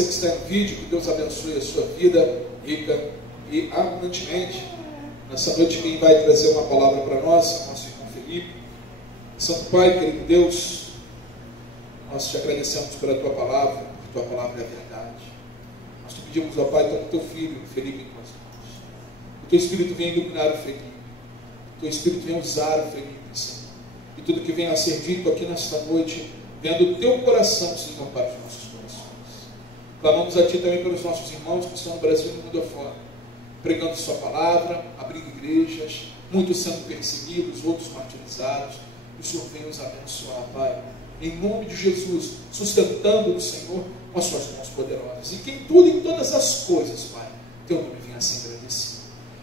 você que está no vídeo, que Deus abençoe a sua vida rica e abundantemente. Nessa noite quem vai trazer uma palavra para nós é o nosso irmão Felipe. Santo Pai, querido Deus, nós te agradecemos pela tua palavra, porque tua palavra é a verdade. Nós te pedimos, ó Pai, toma o teu filho, Felipe, em tuas mãos. O teu Espírito venha iluminar o Felipe. O teu Espírito venha usar o Felipe, Senhor. E tudo que venha a ser dito aqui nesta noite, venha do teu coração, Senhor, para os nossos corações. Clamamos a Ti também pelos nossos irmãos que estão no Brasil e no mundo afora, pregando Sua palavra, abrindo igrejas, muitos sendo perseguidos, outros martirizados. O Senhor venha os abençoar, Pai, em nome de Jesus, sustentando o Senhor com as Suas mãos poderosas. E que em tudo e em todas as coisas, Pai, Teu nome venha a ser agradecido.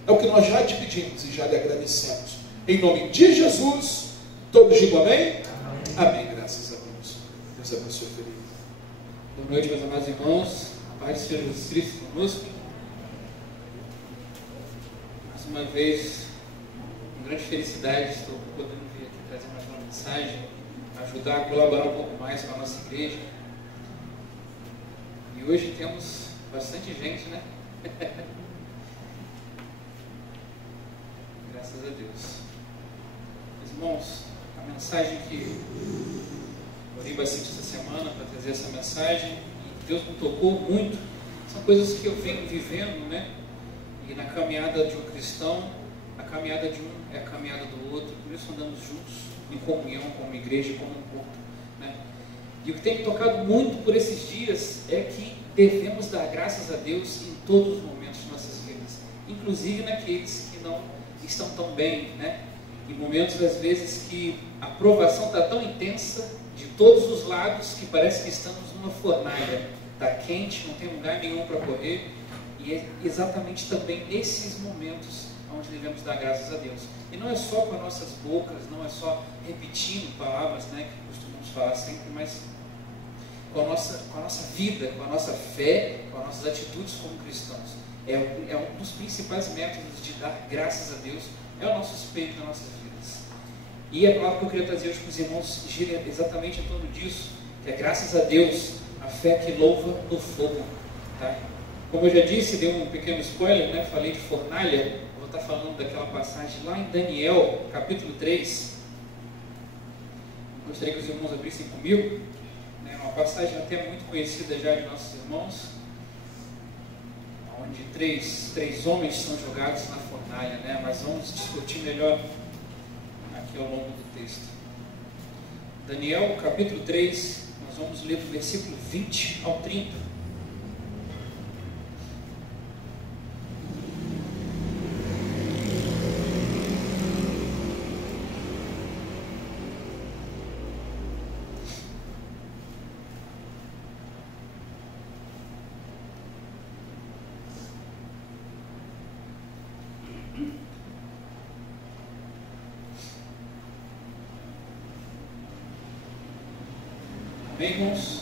É o que nós já te pedimos e já lhe agradecemos. Em nome de Jesus, todos digam amém? Amém, graças a Deus. Deus abençoe, Felipe. Boa noite, meus amados irmãos. A paz de Jesus Cristo conosco. Mais uma vez, com grande felicidade, estou podendo vir aqui trazer mais uma mensagem, ajudar a colaborar um pouco mais com a nossa igreja. E hoje temos bastante gente, né? Graças a Deus. Irmãos, a mensagem que orei bastante essa semana para trazer essa mensagem, e Deus me tocou muito, são coisas que eu venho vivendo, né? E na caminhada de um cristão, a caminhada de um é a caminhada do outro, por isso andamos juntos, em comunhão, como igreja, como um corpo, né? E o que tem me tocado muito por esses dias é que devemos dar graças a Deus em todos os momentos de nossas vidas, inclusive naqueles que não estão tão bem, né? Em momentos, às vezes, que a provação está tão intensa de todos os lados que parece que estamos numa fornalha. Está quente, não tem lugar nenhum para correr. E é exatamente também nesses momentos onde devemos dar graças a Deus. E não é só com as nossas bocas, não é só repetindo palavras, né, que costumamos falar sempre, mas com a nossa vida, com a nossa fé, com as nossas atitudes como cristãos. É um dos principais métodos de dar graças a Deus, é o nosso espelho das nossas vidas. E a palavra que eu queria trazer hoje para os irmãos gira exatamente em torno disso, que é graças a Deus, a fé que louva no fogo. Tá? Como eu já disse, dei um pequeno spoiler, né? Falei de fornalha, vou estar falando daquela passagem lá em Daniel, capítulo 3. Gostaria que os irmãos abrissem comigo. É uma passagem até muito conhecida já de nossos irmãos, onde três homens são jogados na fornalha, né? Mas vamos discutir melhor aqui ao longo do texto. Daniel, capítulo 3, nós vamos ler do versículo 20 ao 30. Amém, irmãos?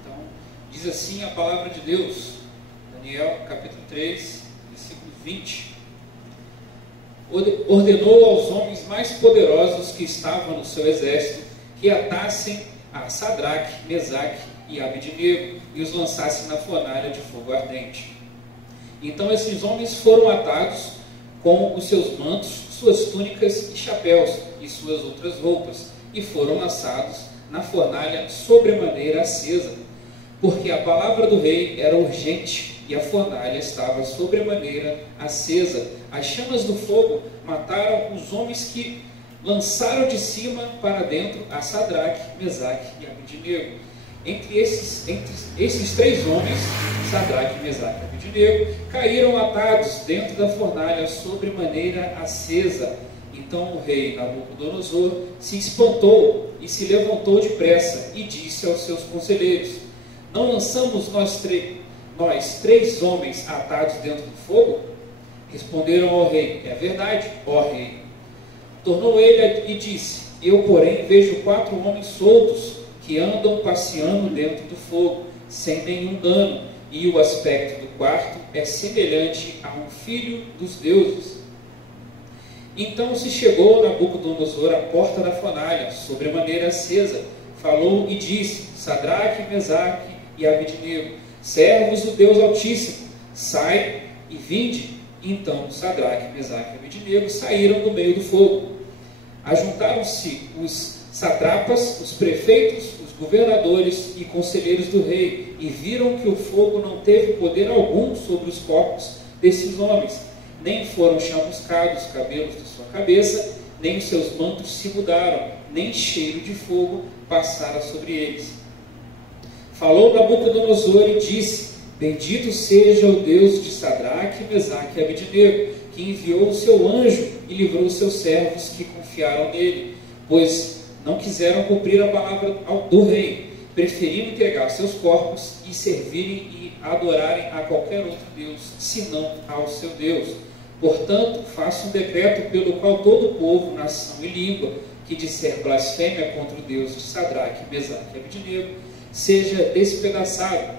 Então, diz assim a palavra de Deus, Daniel, capítulo 3, versículo 20. Ordenou aos homens mais poderosos que estavam no seu exército que atassem a Sadraque, Mesaque e Abednego e os lançassem na fornalha de fogo ardente. Então esses homens foram atados com os seus mantos, suas túnicas e chapéus e suas outras roupas, e foram lançados na fornalha sobremaneira acesa, porque a palavra do rei era urgente e a fornalha estava sobremaneira acesa. As chamas do fogo mataram os homens que lançaram de cima para dentro a Sadraque, Mesaque e Abednego. Entre esses três homens, Sadraque, Mesaque e Abednego, caíram atados dentro da fornalha sobremaneira acesa. Então o rei Nabucodonosor se espantou e se levantou depressa e disse aos seus conselheiros: não lançamos nós três homens atados dentro do fogo? Responderam ao rei: é verdade, ó rei. Tornou ele e disse: eu, porém, vejo 4 homens soltos que andam passeando dentro do fogo, sem nenhum dano, e o aspecto do quarto é semelhante a um filho dos deuses. Então se chegou Nabucodonosor à porta da fornalha, sobremaneira acesa, falou e disse: Sadraque, Mesaque e Abednego: servos do Deus Altíssimo, sai e vinde. Então Sadraque, Mesaque e Abednego saíram do meio do fogo. Ajuntaram-se os satrapas, os prefeitos, os governadores e conselheiros do rei, e viram que o fogo não teve poder algum sobre os corpos desses homens, nem foram chamuscados os cabelos de sua cabeça, nem os seus mantos se mudaram, nem cheiro de fogo passara sobre eles. Falou Nabucodonosor e disse: bendito seja o Deus de Sadraque, Mesaque e Abednego, que enviou o seu anjo e livrou os seus servos que confiaram nele, pois não quiseram cumprir a palavra do rei, preferiram entregar seus corpos e servirem e adorarem a qualquer outro Deus, senão ao seu Deus. Portanto, faça um decreto pelo qual todo o povo, nação e língua que disser blasfêmia contra o Deus de Sadraque, Mesaque e Abednego seja despedaçado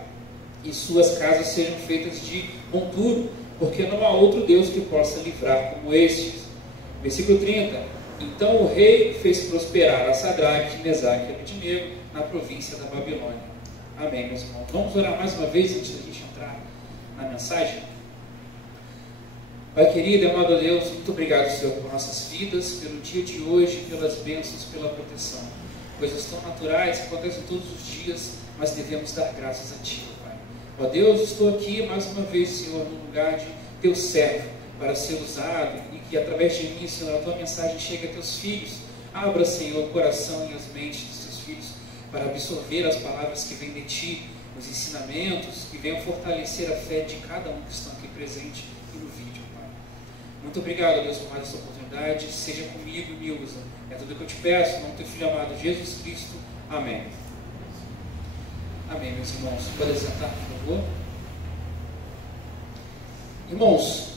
e suas casas sejam feitas de monturo, porque não há outro Deus que possa livrar como estes. Versículo 30. Então o rei fez prosperar a Sadraque, Mesaque e Abednego na província da Babilônia. Amém, meus irmãos. Vamos orar mais uma vez antes da gente entrar na mensagem. Pai querido e amado Deus, muito obrigado, Senhor, por nossas vidas, pelo dia de hoje, pelas bênçãos, pela proteção. Coisas tão naturais que acontecem todos os dias, mas devemos dar graças a Ti, Pai. Ó Deus, estou aqui mais uma vez, Senhor, no lugar de Teu servo, para ser usado e que através de mim, Senhor, a Tua mensagem chegue a Teus filhos. Abra, Senhor, o coração e as mentes dos Teus filhos para absorver as palavras que vêm de Ti, os ensinamentos que venham fortalecer a fé de cada um que está aqui presente e no vídeo. Muito obrigado, Deus, por mais essa oportunidade. Seja comigo e me usa. É tudo que eu te peço, em nome do Teu Filho amado, Jesus Cristo. Amém. Amém, meus irmãos. Pode sentar, por favor. Irmãos,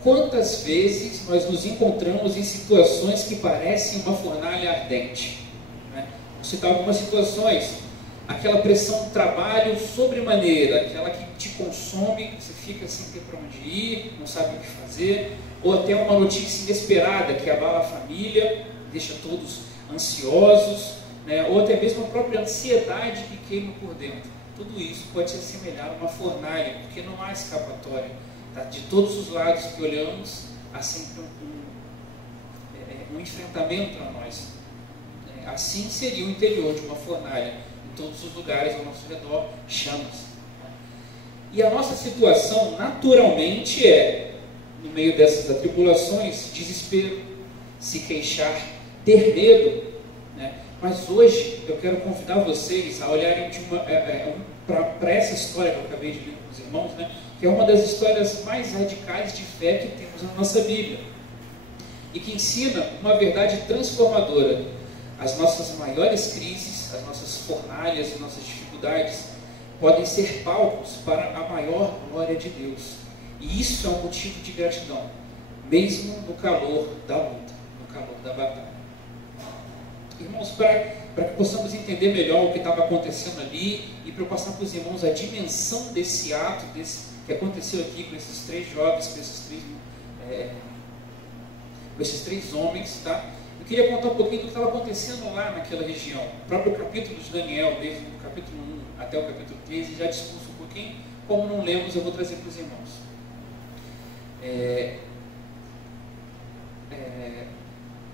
quantas vezes nós nos encontramos em situações que parecem uma fornalha ardente? Né? Vou citar algumas situações. Aquela pressão do trabalho sobremaneira, aquela que te consome, você fica sem ter para onde ir, não sabe o que fazer, ou até uma notícia inesperada que abala a família, deixa todos ansiosos, né? Ou até mesmo a própria ansiedade que queima por dentro. Tudo isso pode se assemelhar a uma fornalha, porque não há escapatória. Tá? De todos os lados que olhamos, há sempre um enfrentamento a nós. Assim seria o interior de uma fornalha. Todos os lugares ao nosso redor, chamas. E a nossa situação, naturalmente, no meio dessas atribulações, desespero, se queixar, ter medo. Né? Mas hoje eu quero convidar vocês a olharem para essa história que eu acabei de ler com os irmãos, né? Que é uma das histórias mais radicais de fé que temos na nossa Bíblia. E que ensina uma verdade transformadora. As nossas maiores crises, as nossas fornalhas e nossas dificuldades podem ser palcos para a maior glória de Deus. E isso é um motivo de gratidão, mesmo no calor da luta, no calor da batalha. Irmãos, para que possamos entender melhor o que estava acontecendo ali e para eu passar para os irmãos a dimensão desse ato, que aconteceu aqui com esses três jovens, com esses três homens, tá? Eu queria contar um pouquinho do que estava acontecendo lá naquela região. O próprio capítulo de Daniel, desde o capítulo 1 até o capítulo 13, já discurso um pouquinho. Como não lemos, eu vou trazer para os irmãos.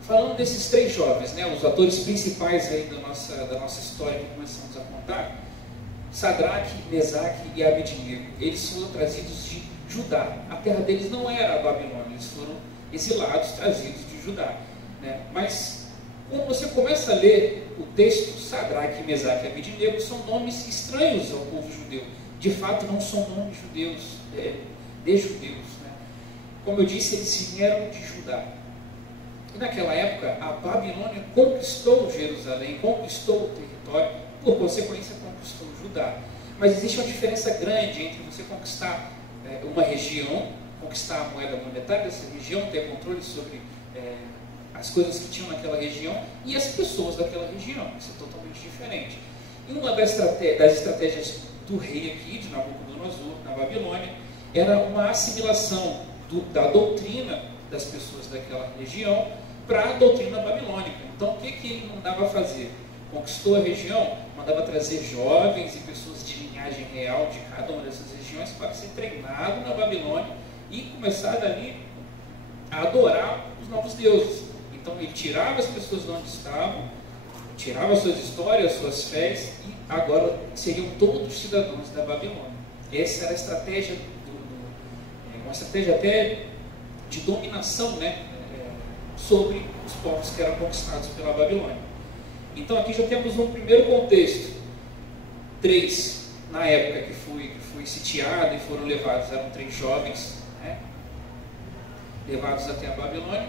Falando desses três jovens, né, os atores principais aí da nossa história que começamos a contar, Sadraque, Mesaque e Abednego, eles foram trazidos de Judá. A terra deles não era a Babilônia, eles foram exilados, trazidos de Judá. Né? Mas, quando você começa a ler o texto, Sadraque, Mesaque e Abednego são nomes estranhos ao povo judeu. De fato, não são nomes judeus, de judeus. Né? Como eu disse, eles vieram de Judá. E naquela época, a Babilônia conquistou Jerusalém, conquistou o território, por consequência, conquistou Judá. Mas existe uma diferença grande entre você conquistar uma região, conquistar a moeda monetária dessa região, ter controle sobre as coisas que tinham naquela região e as pessoas daquela região. Isso é totalmente diferente. E uma das estratégias do rei aqui, de Nabucodonosor, na Babilônia, era uma assimilação da doutrina das pessoas daquela região para a doutrina babilônica. Então, o que ele mandava fazer? conquistou a região, mandava trazer jovens e pessoas de linhagem real de cada uma dessas regiões para ser treinado na Babilônia e começar dali a adorar os novos deuses. Então ele tirava as pessoas de onde estavam, tirava suas histórias, suas fés, e agora seriam todos cidadãos da Babilônia. Essa era a estratégia, uma estratégia até de dominação, né, sobre os povos que eram conquistados pela Babilônia. Então aqui já temos um primeiro contexto. 3, na época que foi sitiado e foram levados, eram 3 jovens, né, levados até a Babilônia,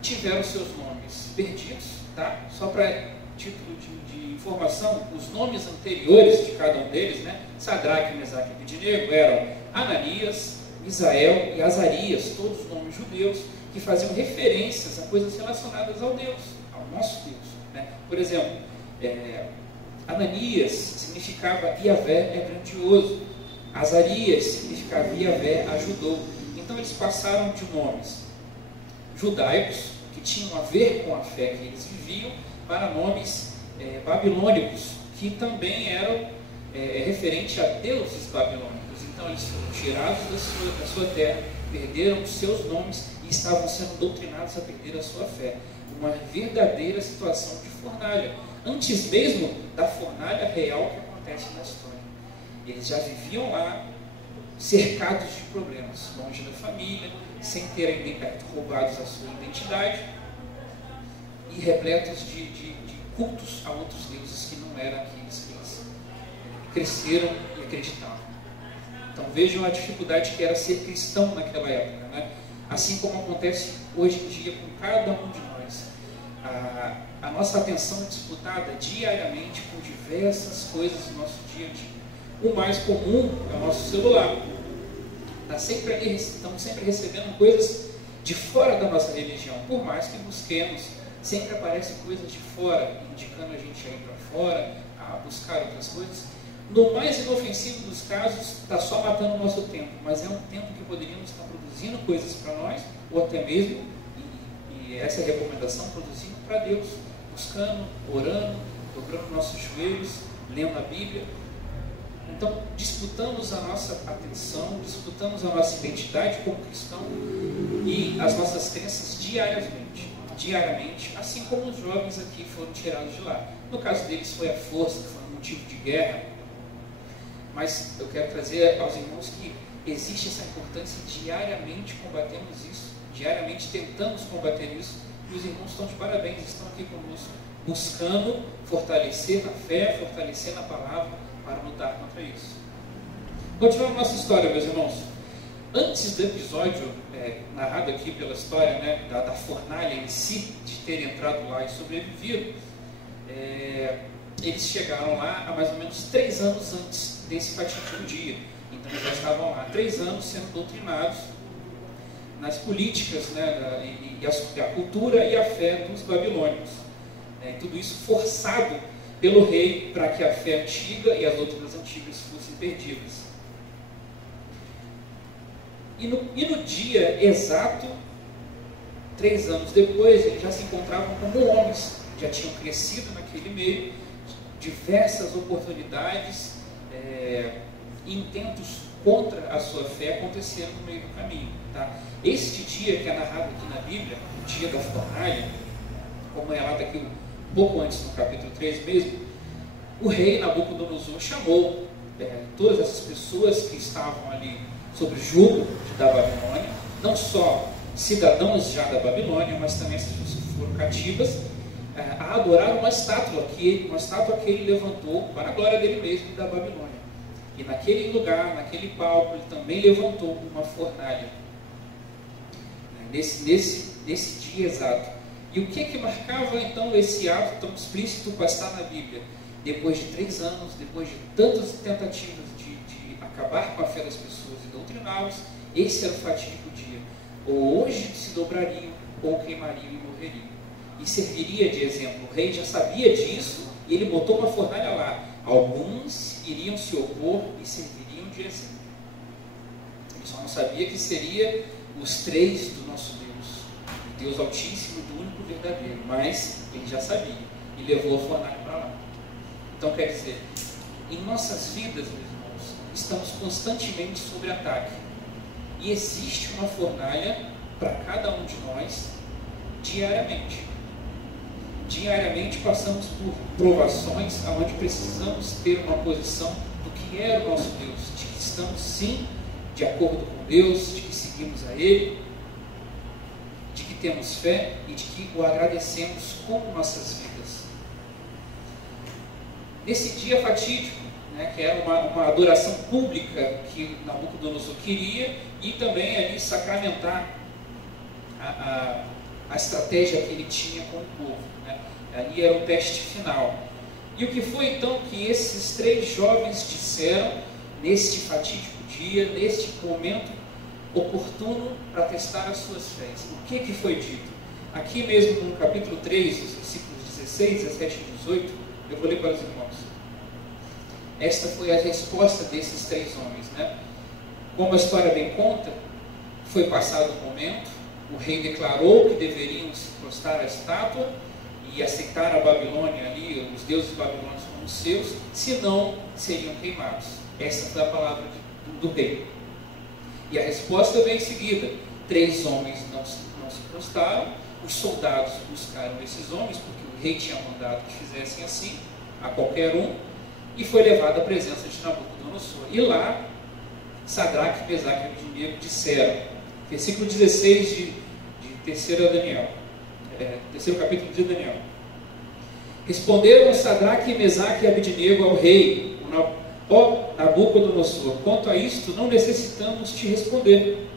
tiveram seus nomes perdidos, tá? Só para título de informação, os nomes anteriores de cada um deles, né, Sadraque, Mesaque e Abednego, eram Ananias, Misael e Azarias, todos nomes judeus que faziam referências a coisas relacionadas ao Deus, ao nosso Deus, né? Por exemplo, Ananias significava Yahvé é grandioso, Azarias significava Yahvé ajudou. Então eles passaram de nomes judaicos, que tinham a ver com a fé que eles viviam, para nomes babilônicos, que também eram referentes a deuses babilônicos. Então eles foram tirados da sua terra, perderam os seus nomes e estavam sendo doutrinados a perder a sua fé. Uma verdadeira situação de fornalha, antes mesmo da fornalha real que acontece na história. Eles já viviam lá, cercados de problemas, longe da família, sem terem roubados a sua identidade e repletos de cultos a outros deuses que não eram aqueles que eles cresceram e acreditavam. Então vejam a dificuldade que era ser cristão naquela época, né? Assim como acontece hoje em dia com cada um de nós. A nossa atenção é disputada diariamente com diversas coisas do nosso dia a dia. O mais comum é o nosso celular. Estamos sempre recebendo coisas de fora da nossa religião. Por mais que busquemos, sempre aparecem coisas de fora, indicando a gente a ir para fora, a buscar outras coisas. No mais inofensivo dos casos, está só matando o nosso tempo, mas é um tempo que poderíamos estar produzindo coisas para nós, ou até mesmo, e essa é a recomendação, produzindo para Deus, buscando, orando, dobrando nossos joelhos, lendo a Bíblia. Então, disputamos a nossa atenção, disputamos a nossa identidade como cristão e as nossas crenças diariamente, assim como os jovens aqui foram tirados de lá. No caso deles foi a força, foi um motivo de guerra, mas eu quero trazer aos irmãos que existe essa importância, diariamente combatemos isso, diariamente tentamos combater isso, e os irmãos estão de parabéns, estão aqui conosco, buscando fortalecer na fé, fortalecer na palavra, para lutar contra isso. Continuando nossa história, meus irmãos. Antes do episódio narrado aqui pela história, né, da fornalha em si, de ter entrado lá e sobrevivido, eles chegaram lá há mais ou menos 3 anos antes desse fatídico dia. Então eles já estavam lá 3 anos sendo doutrinados nas políticas, né, e a cultura e a fé dos babilônicos. Tudo isso forçado pelo rei para que a fé antiga e as doutrinas antigas fossem perdidas. E no dia exato, 3 anos depois, eles já se encontravam como homens, já tinham crescido naquele meio, diversas oportunidades e intentos contra a sua fé aconteceram no meio do caminho. Tá? Este dia que é narrado aqui na Bíblia, o dia da fornalha, como é lá daqui pouco antes, no capítulo 3 mesmo, o rei Nabucodonosor chamou todas essas pessoas que estavam ali sob jugo da Babilônia, não só cidadãos já da Babilônia, mas também essas pessoas que foram cativas, a adorar uma estátua que ele levantou para a glória dele mesmo e da Babilônia. E naquele lugar, naquele palco, ele também levantou uma fornalha, nesse dia exato. E o que marcava então esse ato tão explícito para estar na Bíblia? Depois de 3 anos, depois de tantas tentativas de acabar com a fé das pessoas e doutriná-los, esse era o fatídico dia. Ou hoje se dobrariam, ou queimariam e morreriam. E serviria de exemplo. O rei já sabia disso e ele botou uma fornalha lá. Alguns iriam se opor e serviriam de exemplo. Ele só não sabia que seria os 3 do nosso Deus. O Deus Altíssimo e do único verdadeiro. Mas ele já sabia. e levou a fornalha para lá. Então, quer dizer, em nossas vidas, meus irmãos, estamos constantemente sob ataque. E existe uma fornalha para cada um de nós diariamente. Diariamente passamos por provações onde precisamos ter uma posição do que é o nosso Deus, de que estamos sim de acordo com Deus, de que seguimos a Ele, de que temos fé e de que o agradecemos com nossas vidas. Nesse dia fatídico, que era uma adoração pública que Nabucodonosor queria, e também ali sacramentar a estratégia que ele tinha com o povo. Ali era o teste final. E o que foi então que esses 3 jovens disseram neste fatídico dia, neste momento oportuno para testar as suas fés? O que foi dito? Aqui mesmo no capítulo 3, os versículos 16, 17 e 18, eu vou ler para os irmãos. Esta foi a resposta desses 3 homens. Como a história bem conta, foi passado o momento, o rei declarou que deveriam se prostrar à estátua e aceitar a Babilônia ali, os deuses babilônios como seus, senão seriam queimados. Essa foi a palavra do rei. E a resposta veio em seguida. 3 homens não se prostraram, os soldados buscaram esses homens, porque o rei tinha mandado que fizessem assim, a qualquer um, e foi levado à presença de Nabucodonosor. E lá, Sadraque, Mesaque e Abednego disseram, versículo 16 de 3º Daniel, terceiro capítulo de Daniel. Responderam Sadraque, Mesaque e Abednego ao rei, ó Nabucodonosor, quanto a isto não necessitamos te responder.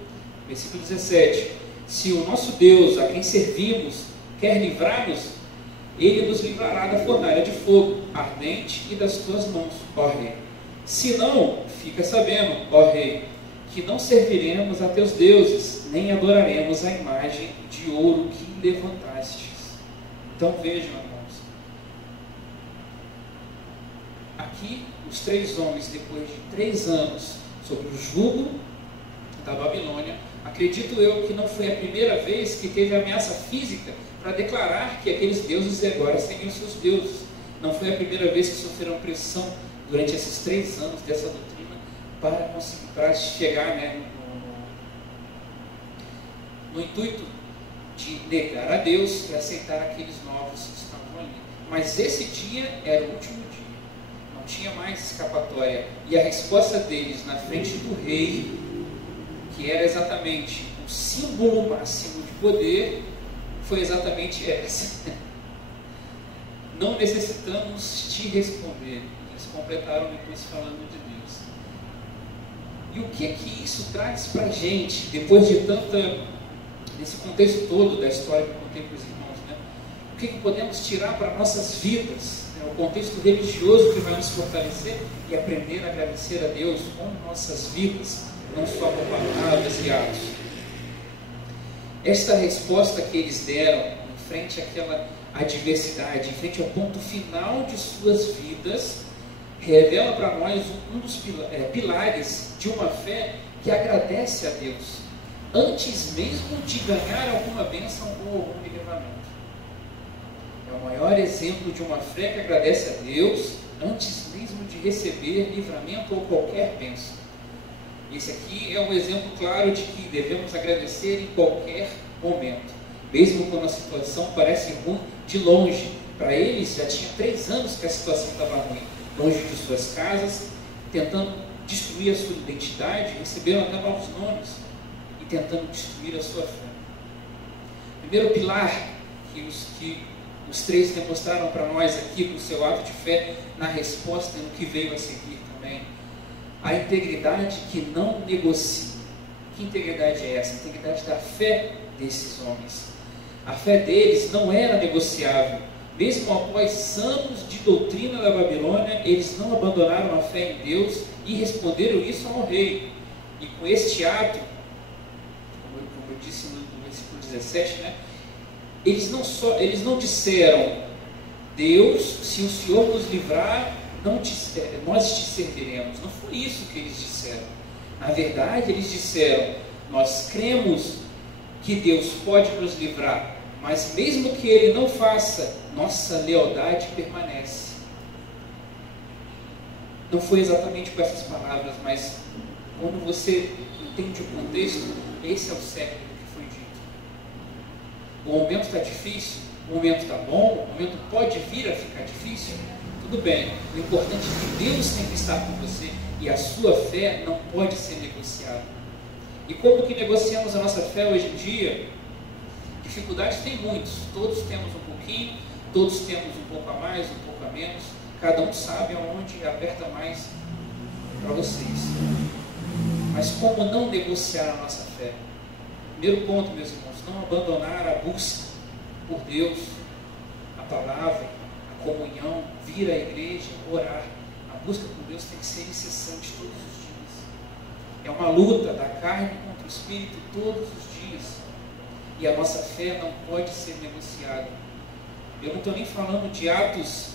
Versículo 17. Se o nosso Deus, a quem servimos, quer livrar-nos, ele nos livrará da fornalha de fogo ardente e das tuas mãos, ó rei. Se não, fica sabendo, ó rei, que não serviremos a teus deuses, nem adoraremos a imagem de ouro que levantastes. Então vejam, irmãos, aqui os 3 homens, depois de 3 anos sob o jugo da Babilônia, acredito eu que não foi a primeira vez que teve ameaça física para declarar que aqueles deuses agora seriam seus deuses. Não foi a primeira vez que sofreram pressão durante esses 3 anos dessa doutrina para chegar no intuito de negar a Deus e aceitar aqueles novos que estavam ali. Mas esse dia era o último dia, não tinha mais escapatória. E a resposta deles na frente do rei, que era exatamente o símbolo máximo de poder, foi exatamente essa. Não necessitamos te responder. Eles completaram depois falando de Deus. E o que é que isso traz para a gente, depois de desse contexto todo da história que eu contei para os irmãos, O que podemos tirar para nossas vidas, o contexto religioso que vai nos fortalecer e aprender a agradecer a Deus com nossas vidas, não só com palavras e atos. Esta resposta que eles deram em frente àquela adversidade, em frente ao ponto final de suas vidas, revela para nós um dos pilares de uma fé que agradece a Deus, antes mesmo de ganhar alguma bênção ou algum livramento. É o maior exemplo de uma fé que agradece a Deus, antes mesmo de receber livramento ou qualquer bênção. Esse aqui é um exemplo claro de que devemos agradecer em qualquer momento, mesmo quando a situação parece ruim de longe. Para eles já tinha 3 anos que a situação estava ruim, longe de suas casas, tentando destruir a sua identidade, receberam até novos nomes e tentando destruir a sua fé. Primeiro pilar que os 3 demonstraram para nós aqui com o seu ato de fé, na resposta e no que veio a seguir também, a integridade que não negocia. Que integridade é essa? A integridade da fé desses homens. A fé deles não era negociável. Mesmo após anos de doutrina da Babilônia, eles não abandonaram a fé em Deus e responderam isso ao rei. E com este ato, como eu disse no versículo 17, eles não disseram: Deus, se o Senhor nos livrar, nós te serviremos. Não foi isso que eles disseram. Na verdade, eles disseram: nós cremos que Deus pode nos livrar, mas mesmo que Ele não faça, nossa lealdade permanece. Não foi exatamente com essas palavras, mas quando você entende o contexto, esse é o cerne do que foi dito. O momento está difícil, o momento está bom, o momento pode vir a ficar difícil, tudo bem. O importante é que Deus tem que estar com você e a sua fé não pode ser negociada. E como que negociamos a nossa fé hoje em dia? Dificuldades tem muitos, todos temos um pouquinho, todos temos um pouco a mais, um pouco a menos, cada um sabe aonde aperta mais para vocês. Mas como não negociar a nossa fé? Primeiro ponto, meus irmãos, não abandonar a busca por Deus, a palavra, a comunhão, vir à igreja, orar. A busca por Deus tem que ser incessante todos os dias. É uma luta da carne contra o espírito todos os dias. E a nossa fé não pode ser negociada. Eu não estou nem falando de atos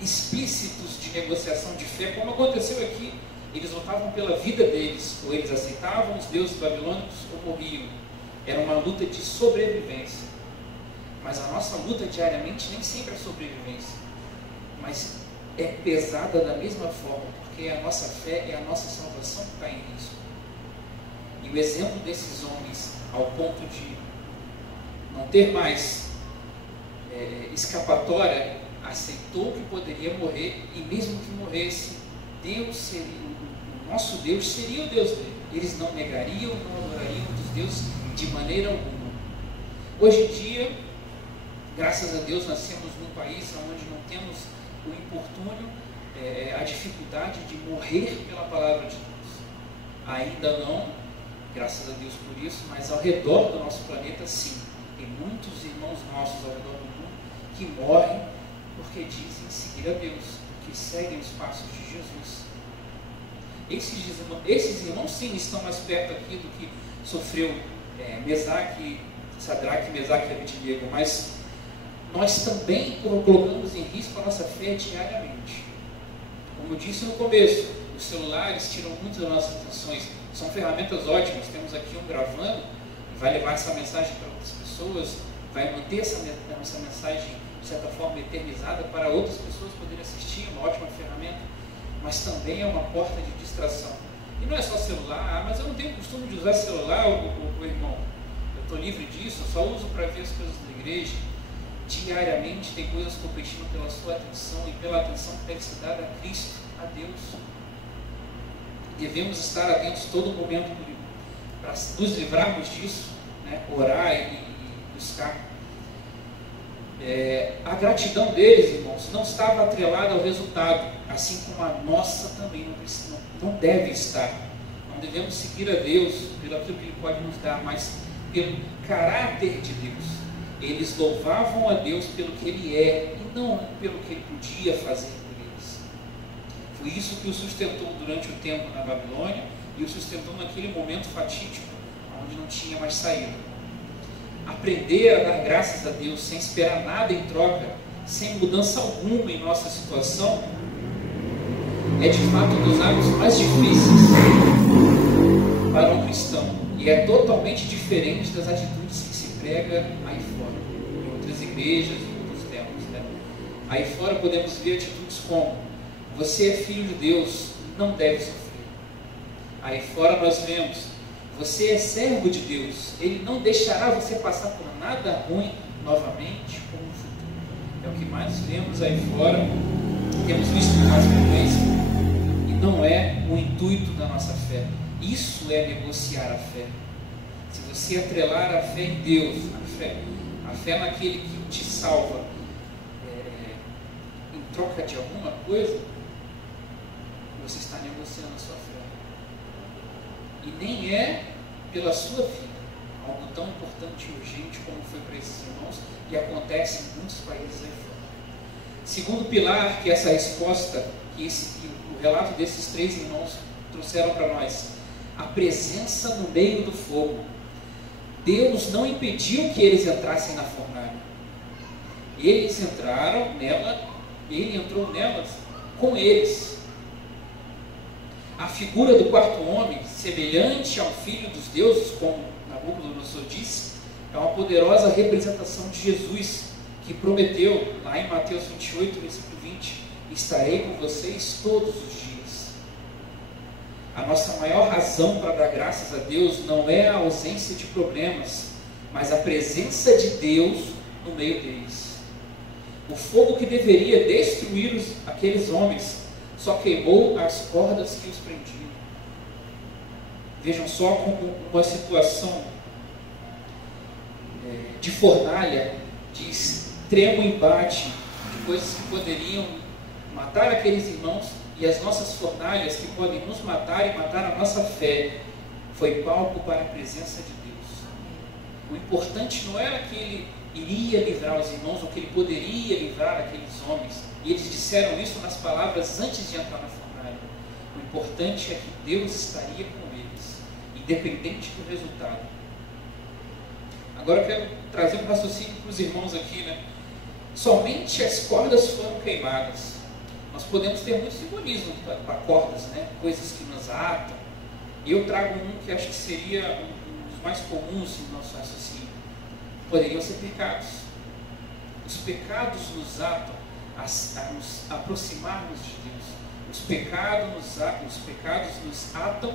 explícitos de negociação de fé, como aconteceu aqui. Eles lutavam pela vida deles, ou eles aceitavam os deuses babilônicos ou morriam. Era uma luta de sobrevivência. Mas a nossa luta diariamente nem sempre é sobrevivência, mas é pesada da mesma forma, porque a nossa fé é a nossa salvação que está em risco. E o exemplo desses homens, ao ponto de não ter mais escapatória, aceitou que poderia morrer, e mesmo que morresse, Deus seria, o nosso Deus seria o Deus dele. Eles não negariam, não adorariam os deuses de maneira alguma. Hoje em dia, graças a Deus, nascemos num país onde não temos o importúnio, a dificuldade de morrer pela palavra de Deus. Ainda não, graças a Deus por isso, mas ao redor do nosso planeta, sim. Tem muitos irmãos nossos ao redor do mundo que morrem porque dizem seguir a Deus, que seguem os passos de Jesus. Esses irmãos, sim, estão mais perto aqui do que sofreu Sadraque, Mesaque e Abednego, mas nós também colocamos em risco a nossa fé diariamente. Como eu disse no começo, os celulares tiram muito das nossas atenções. São ferramentas ótimas. Temos aqui um gravando, vai levar essa mensagem para outras pessoas, vai manter essa mensagem, de certa forma, eternizada para outras pessoas poderem assistir, uma ótima ferramenta, mas também é uma porta de distração. E não é só celular, mas eu não tenho costume de usar celular, o irmão. Eu estou livre disso, eu só uso para ver as coisas da igreja. Diariamente tem coisas competindo pela sua atenção e pela atenção que deve ser dada a Cristo, a Deus. Devemos estar atentos todo momento para nos livrarmos disso, né? Orar e buscar. A gratidão deles, irmãos, não estava atrelada ao resultado, assim como a nossa também não deve estar. Não devemos seguir a Deus pelo aquilo que Ele pode nos dar, mas pelo caráter de Deus. Eles louvavam a Deus pelo que Ele é e não pelo que Ele podia fazer por eles. Foi isso que o sustentou durante o tempo na Babilônia e o sustentou naquele momento fatídico, onde não tinha mais saída. Aprender a dar graças a Deus sem esperar nada em troca, sem mudança alguma em nossa situação, é de fato um dos hábitos mais difíceis para um cristão. E é totalmente diferente das atitudes que se prega aí fora, em outras igrejas, em outros tempos, né? Aí fora podemos ver atitudes como: você é filho de Deus, não deve sofrer. Aí fora nós vemos: você é servo de Deus, Ele não deixará você passar por nada ruim novamente como no futuro. É o que mais vemos aí fora, temos visto com mais frequência, e não é o intuito da nossa fé. Isso é negociar a fé. Se você atrelar a fé em Deus, a fé naquele que te salva, em troca de alguma coisa, você está negociando a sua fé. E nem é pela sua vida, algo tão importante e urgente como foi para esses irmãos, e acontece em muitos países aí fora. Segundo pilar, que essa resposta, que o relato desses três irmãos trouxeram para nós: a presença no meio do fogo. Deus não impediu que eles entrassem na fornalha. Eles entraram nela, Ele entrou nelas com eles. A figura do quarto homem, semelhante ao Filho dos deuses, como Nabucodonosor disse, é uma poderosa representação de Jesus, que prometeu, lá em Mateus 28, versículo 20, estarei com vocês todos os dias. A nossa maior razão para dar graças a Deus não é a ausência de problemas, mas a presença de Deus no meio deles. O fogo que deveria destruir aqueles homens só queimou as cordas que os prendiam. Vejam só como uma situação de fornalha, de extremo embate, de coisas que poderiam matar aqueles irmãos, e as nossas fornalhas que podem nos matar e matar a nossa fé, foi palco para a presença de Deus. O importante não era que ele iria livrar os irmãos, ou que ele poderia livrar aqueles homens, e eles disseram isso nas palavras antes de entrar na fornalha. O importante é que Deus estaria com eles, independente do resultado. Agora eu quero trazer um raciocínio para os irmãos aqui, né? Somente as cordas foram queimadas. Nós podemos ter muito simbolismo para cordas, né? Coisas que nos atam. E eu trago um que acho que seria um dos mais comuns no nosso raciocínio. Poderiam ser pecados. Os pecados nos atam a nos aproximarmos de Deus. Os pecados nos atam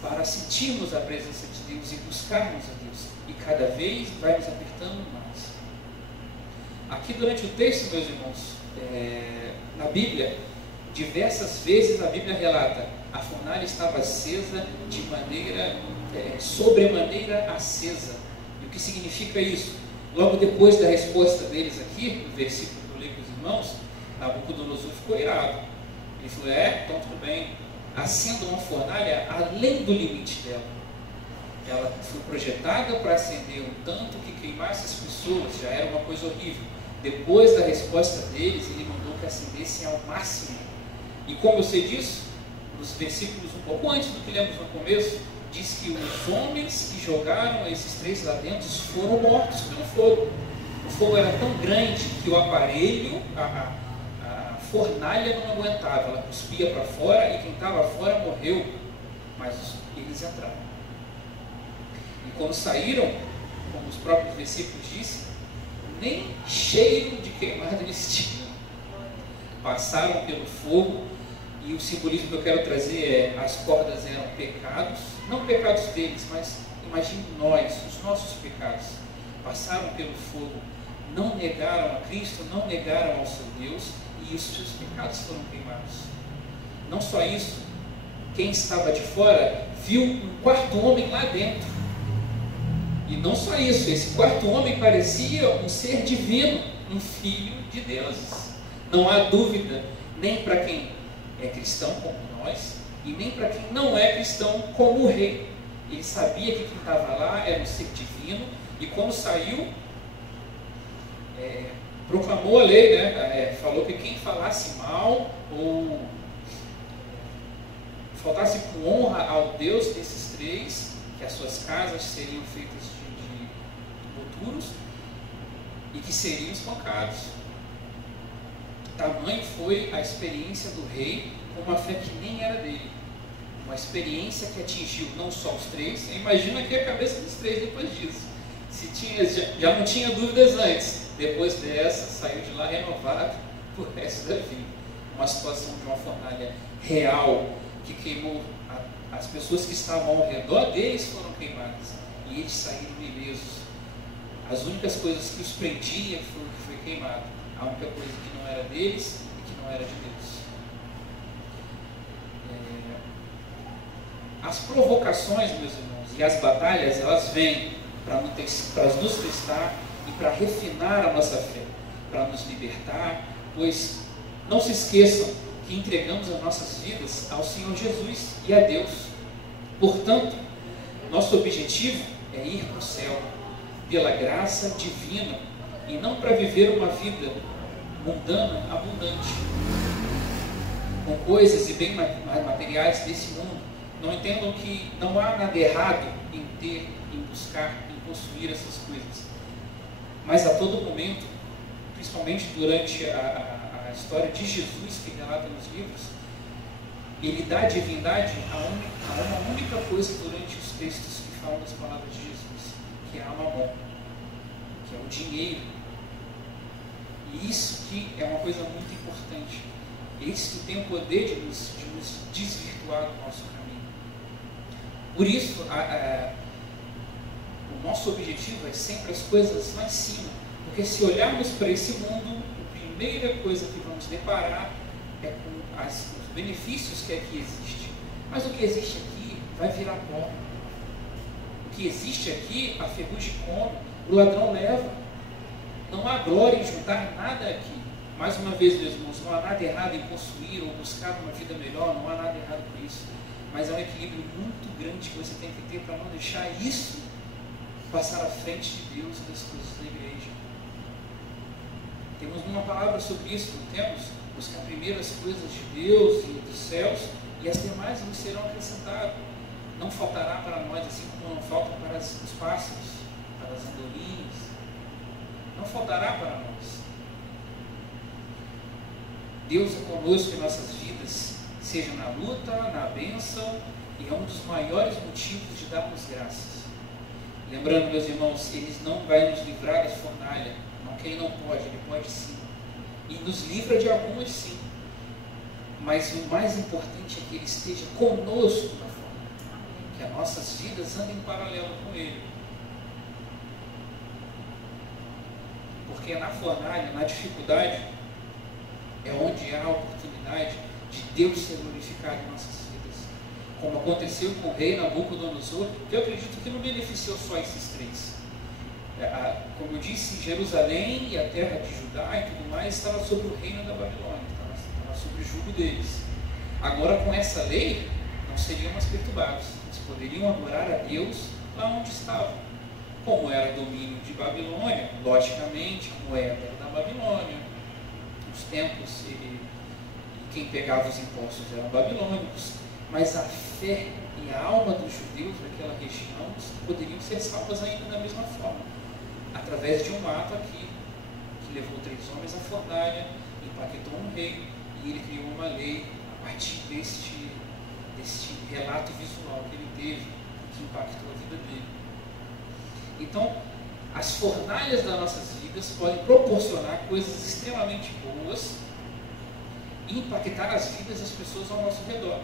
para sentirmos a presença de Deus e buscarmos a Deus. E cada vez vai nos apertando mais. Aqui durante o texto, meus irmãos, na Bíblia, diversas vezes a Bíblia relata: a fornalha estava acesa de maneira, sobremaneira acesa. E o que significa isso? Logo depois da resposta deles aqui, no versículo que eu li para os irmãos, Nabucodonosor ficou irado. Ele falou: então tudo bem, acenda uma fornalha além do limite dela. Ela foi projetada para acender um tanto que queimasse as pessoas, já era uma coisa horrível. Depois da resposta deles, ele mandou que acendessem ao máximo. E como eu sei disso? Nos versículos um pouco antes do que lemos no começo, diz que os homens que jogaram esses 3 lá dentro foram mortos pelo fogo. O fogo era tão grande que o aparelho, a fornalha não aguentava, ela cuspia para fora e quem estava fora morreu, mas eles entraram. E quando saíram, como os próprios versículos dizem, nem cheiro de queimado eles tinham. Passaram pelo fogo, e o simbolismo que eu quero trazer as cordas eram pecados, não pecados deles, mas imagine nós, os nossos pecados. Passaram pelo fogo, não negaram a Cristo, não negaram ao seu Deus, e os seus pecados foram queimados. Não só isso, quem estava de fora viu um quarto homem lá dentro. E não só isso, esse quarto homem parecia um ser divino, um filho de Deus. Não há dúvida, nem para quem é cristão como nós, e nem para quem não é cristão como o rei. Ele sabia que quem estava lá era um ser divino, e quando saiu, proclamou a lei, né? Falou que quem falasse mal ou faltasse com honra ao Deus desses 3, que as suas casas seriam feitas de moturos e que seriam espancados. Tamanho foi a experiência do rei com uma fé que nem era dele. Uma experiência que atingiu não só os 3, imagina aqui a cabeça dos 3 depois disso. Já não tinha dúvidas antes, depois dessa saiu de lá renovado por resto da vida. Uma situação de uma fornalha real que queimou as pessoas que estavam ao redor deles, foram queimadas e eles saíram ilesos. As únicas coisas que os prendiam foi o que foi queimado. A única coisa que não era deles e que não era de Deus. As provocações, meus irmãos, e as batalhas, elas vêm para nos testar e para refinar a nossa fé, para nos libertar, pois não se esqueçam que entregamos as nossas vidas ao Senhor Jesus e a Deus. Portanto, nosso objetivo é ir para o céu, pela graça divina, e não para viver uma vida mundana, abundante, com coisas e bem materiais desse mundo. Não entendam que não há nada errado em ter, em buscar, em possuir essas coisas. Mas a todo momento, principalmente durante a história de Jesus que relata nos livros, ele dá divindade a uma única coisa durante os textos que falam das palavras de Jesus, que é a mamon, que é o dinheiro. E isso aqui é uma coisa muito importante. Esse que tem o poder de nos desvirtuar do nosso caminho. Por isso, o nosso objetivo é sempre as coisas lá em cima. Porque se olharmos para esse mundo, a primeira coisa que vamos deparar é com os benefícios que aqui existem. Mas o que existe aqui vai virar pó. O que existe aqui, a ferrugem come, o ladrão leva. Não há glória em juntar nada aqui. Mais uma vez, meus irmãos, não há nada errado em possuir ou buscar uma vida melhor, não há nada errado com isso. Mas é um equilíbrio muito grande que você tem que ter para não deixar isso passar à frente de Deus e das coisas da igreja. Temos uma palavra sobre isso, não temos? Buscar primeiro as coisas de Deus e dos céus, e as demais nos serão acrescentadas. Não faltará para nós, assim como não falta para os pássaros, para as andorinhas. Não faltará para nós. Deus é conosco em nossas vidas, seja na luta, na bênção, e é um dos maiores motivos de darmos graças. Lembrando, meus irmãos, Ele não vai nos livrar da fornalha, não que Ele não pode, Ele pode sim. E nos livra de algumas sim. Mas o mais importante é que Ele esteja conosco na fornalha, que as nossas vidas andem em paralelo com Ele. Porque na fornalha, na dificuldade, é onde há a oportunidade de Deus ser glorificado em nossas vidas. Como aconteceu com o rei Nabucodonosor, que eu acredito que não beneficiou só esses três. Como eu disse, Jerusalém e a terra de Judá e tudo mais estava sob o reino da Babilônia, estava sob o jugo deles. Agora, com essa lei, não seriam mais perturbados. Eles poderiam adorar a Deus lá onde estavam. Como era domínio de Babilônia, logicamente, como era da Babilônia, os templos, quem pegava os impostos eram babilônicos, mas a fé e a alma dos judeus daquela região poderiam ser salvas ainda da mesma forma, através de um ato aqui, que levou 3 homens à fornalha, impactou um rei, e ele criou uma lei a partir deste relato visual que ele teve, que impactou a vida dele. Então, as fornalhas das nossas vidas podem proporcionar coisas extremamente boas e impactar as vidas das pessoas ao nosso redor.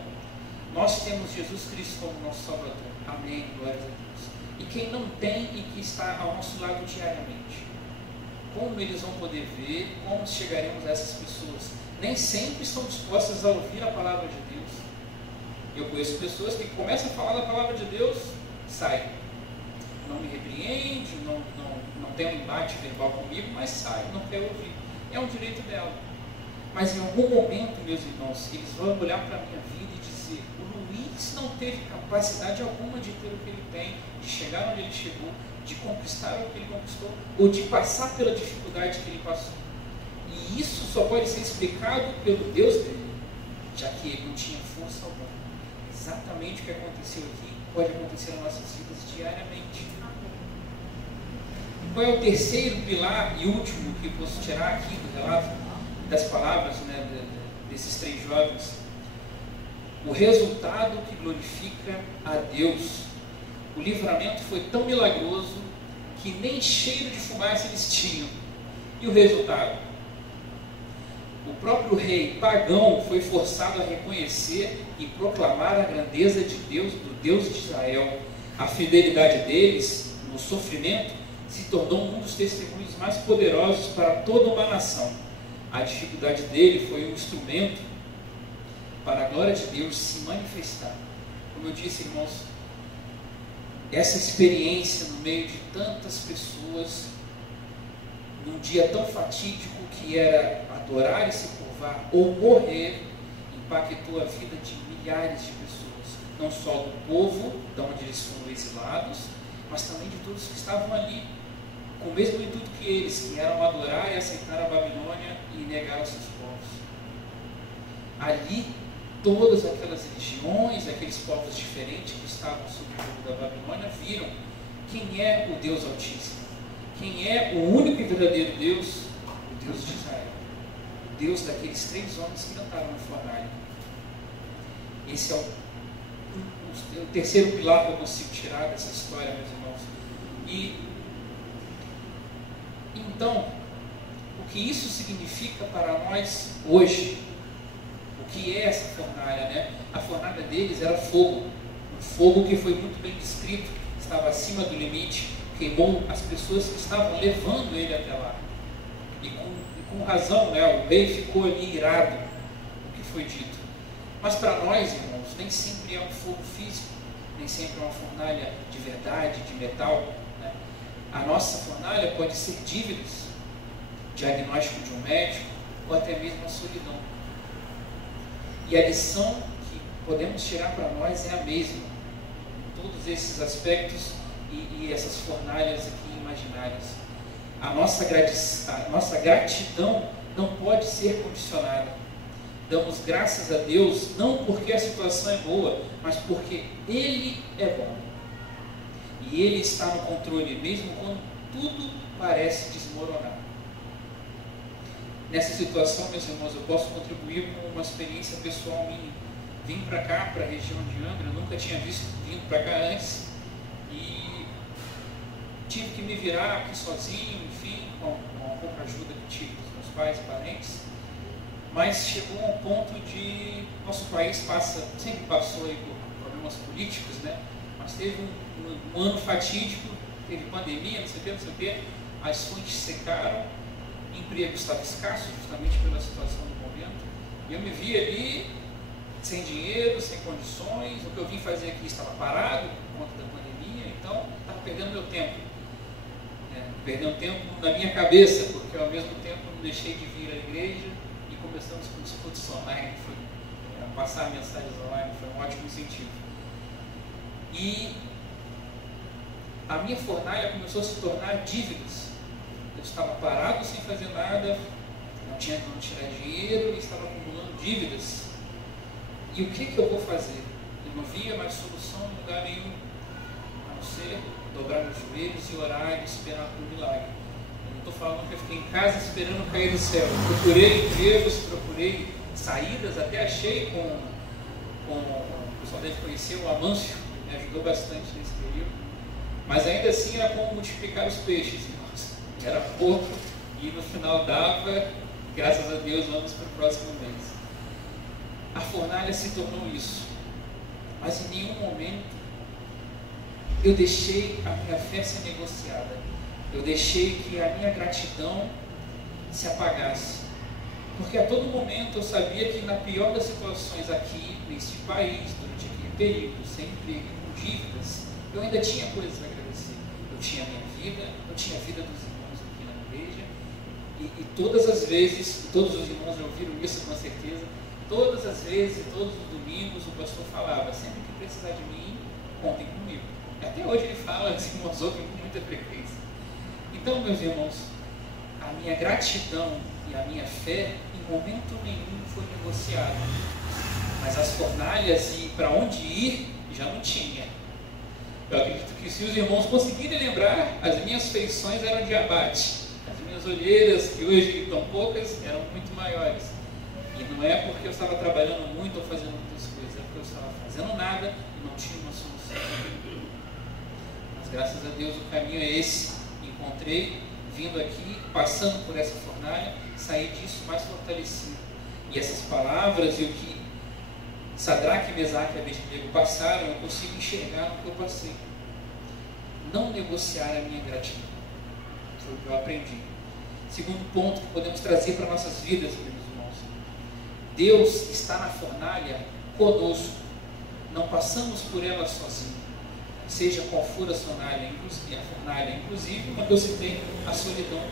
Nós temos Jesus Cristo como nosso Salvador. Amém, glórias a Deus. E quem não tem e que está ao nosso lado diariamente? Como eles vão poder ver? Como chegaremos a essas pessoas? Nem sempre estão dispostas a ouvir a palavra de Deus. Eu conheço pessoas que começam a falar da palavra de Deus, saem. Não me repreende, não tem um embate verbal comigo, mas sai, não quer ouvir. É um direito dela. Mas em algum momento, meus irmãos, eles vão olhar para a minha vida e dizer: o Luiz não teve capacidade alguma de ter o que ele tem, de chegar onde ele chegou, de conquistar o que ele conquistou, ou de passar pela dificuldade que ele passou. E isso só pode ser explicado pelo Deus dele, já que ele não tinha força alguma. Exatamente o que aconteceu aqui pode acontecer nas nossas vidas diariamente. Qual é o terceiro pilar e último que eu posso tirar aqui do relato das palavras, desses 3 jovens? O resultado que glorifica a Deus. O livramento foi tão milagroso que nem cheiro de fumaça eles tinham. E o resultado? O próprio rei pagão foi forçado a reconhecer e proclamar a grandeza de Deus, do Deus de Israel. A fidelidade deles no sofrimento se tornou um dos testemunhos mais poderosos para toda uma nação. A dificuldade dele foi um instrumento para a glória de Deus se manifestar. Como eu disse, irmãos, essa experiência no meio de tantas pessoas, num dia tão fatídico que era adorar e se curvar ou morrer, impactou a vida de milhares de pessoas, não só do povo, de onde eles foram exilados, mas também de todos que estavam ali, com o mesmo intuito que eles, que eram adorar e aceitar a Babilônia e negar os seus povos. Ali, todas aquelas religiões, aqueles povos diferentes que estavam sob o jugo da Babilônia, viram quem é o Deus Altíssimo, quem é o único e verdadeiro Deus, o Deus de Israel, o Deus daqueles 3 homens que cantaram no fornalha. Esse é o terceiro pilar que eu consigo tirar dessa história, meus irmãos. E então, o que isso significa para nós hoje. O que é essa fornalha, né? A fornalha deles era fogo, um fogo que foi muito bem descrito, estava acima do limite, queimou as pessoas que estavam levando ele até lá. E com razão, né? O rei ficou ali irado com o que foi dito. Mas para nós, irmãos, nem sempre é um fogo físico, nem sempre é uma fornalha de verdade, de metal, né? A nossa fornalha pode ser dívidas, diagnóstico de um médico, ou até mesmo a solidão. E a lição que podemos tirar para nós é a mesma, em todos esses aspectos e essas fornalhas aqui imaginárias. A nossa gratidão não pode ser condicionada. Damos graças a Deus não porque a situação é boa, mas porque Ele é bom. E Ele está no controle, mesmo quando tudo parece desmoronar. Nessa situação, meus irmãos, eu posso contribuir com uma experiência pessoal minha. Vim para cá, para a região de Angra, eu nunca tinha vindo para cá antes. E tive que me virar aqui sozinho, enfim, com a pouca ajuda que tive dos meus pais e parentes. Mas chegou a um ponto de... Nosso país sempre passou aí por problemas políticos, né? Mas teve um ano fatídico, teve pandemia, não sei o quê, as fontes secaram, emprego estava escasso, justamente pela situação do momento, e eu me vi ali sem dinheiro, sem condições. O que eu vim fazer aqui estava parado por conta da pandemia, então estava perdendo meu tempo. Perdendo tempo na minha cabeça, porque ao mesmo tempo não deixei de vir à igreja e começamos com os cultos online, passar mensagens online, foi um ótimo incentivo. E a minha fornalha começou a se tornar dívidas. Eu estava parado sem fazer nada, não tinha como tirar dinheiro e estava acumulando dívidas. E o que eu vou fazer? Eu não via mais solução em lugar nenhum, a não ser dobrar meus joelhos e orar e esperar por um milagre. Eu não estou falando que eu fiquei em casa esperando cair do céu. Eu procurei empregos, procurei saídas, até achei com o pessoal deve conhecer, o Amâncio, me ajudou bastante nesse período. Mas ainda assim era como multiplicar os peixes, irmãos. Era pouco e no final dava, graças a Deus, vamos para o próximo mês. A fornalha se tornou isso. Mas em nenhum momento eu deixei a minha fé ser negociada. Eu deixei que a minha gratidão se apagasse. Porque a todo momento eu sabia que na pior das situações aqui, neste país, durante aquele período, sem emprego, com dívidas, eu ainda tinha coisas a agradecer. Eu tinha a minha vida, eu tinha a vida dos irmãos aqui na igreja, e todas as vezes, todos os irmãos já ouviram isso com certeza, todas as vezes, todos os domingos, o pastor falava: sempre que precisar de mim, contem comigo. Até hoje ele fala, os irmãos ouvem com muita frequência. Então, meus irmãos, a minha gratidão e a minha fé em momento nenhum foi negociada. Mas as fornalhas e para onde ir já não tinha. Eu acredito que se os irmãos conseguirem lembrar, as minhas feições eram de abate. As minhas olheiras, que hoje estão poucas, eram muito maiores. E não é porque eu estava trabalhando muito ou fazendo muitas coisas, é porque eu estava fazendo nada e não tinha uma solução. Mas graças a Deus o caminho é esse. Encontrei, vindo aqui, passando por essa fornalha, saí disso mais fortalecido. E essas palavras e o que Sadraque, Mesaque e Abednego passaram, eu consigo enxergar no que eu passei. Não negociar a minha gratidão. Foi o que eu aprendi. Segundo ponto que podemos trazer para nossas vidas, meus irmãos. Deus está na fornalha conosco. Não passamos por ela sozinhos. Seja qual for a fornalha, inclusive uma que eu citei, a solidão.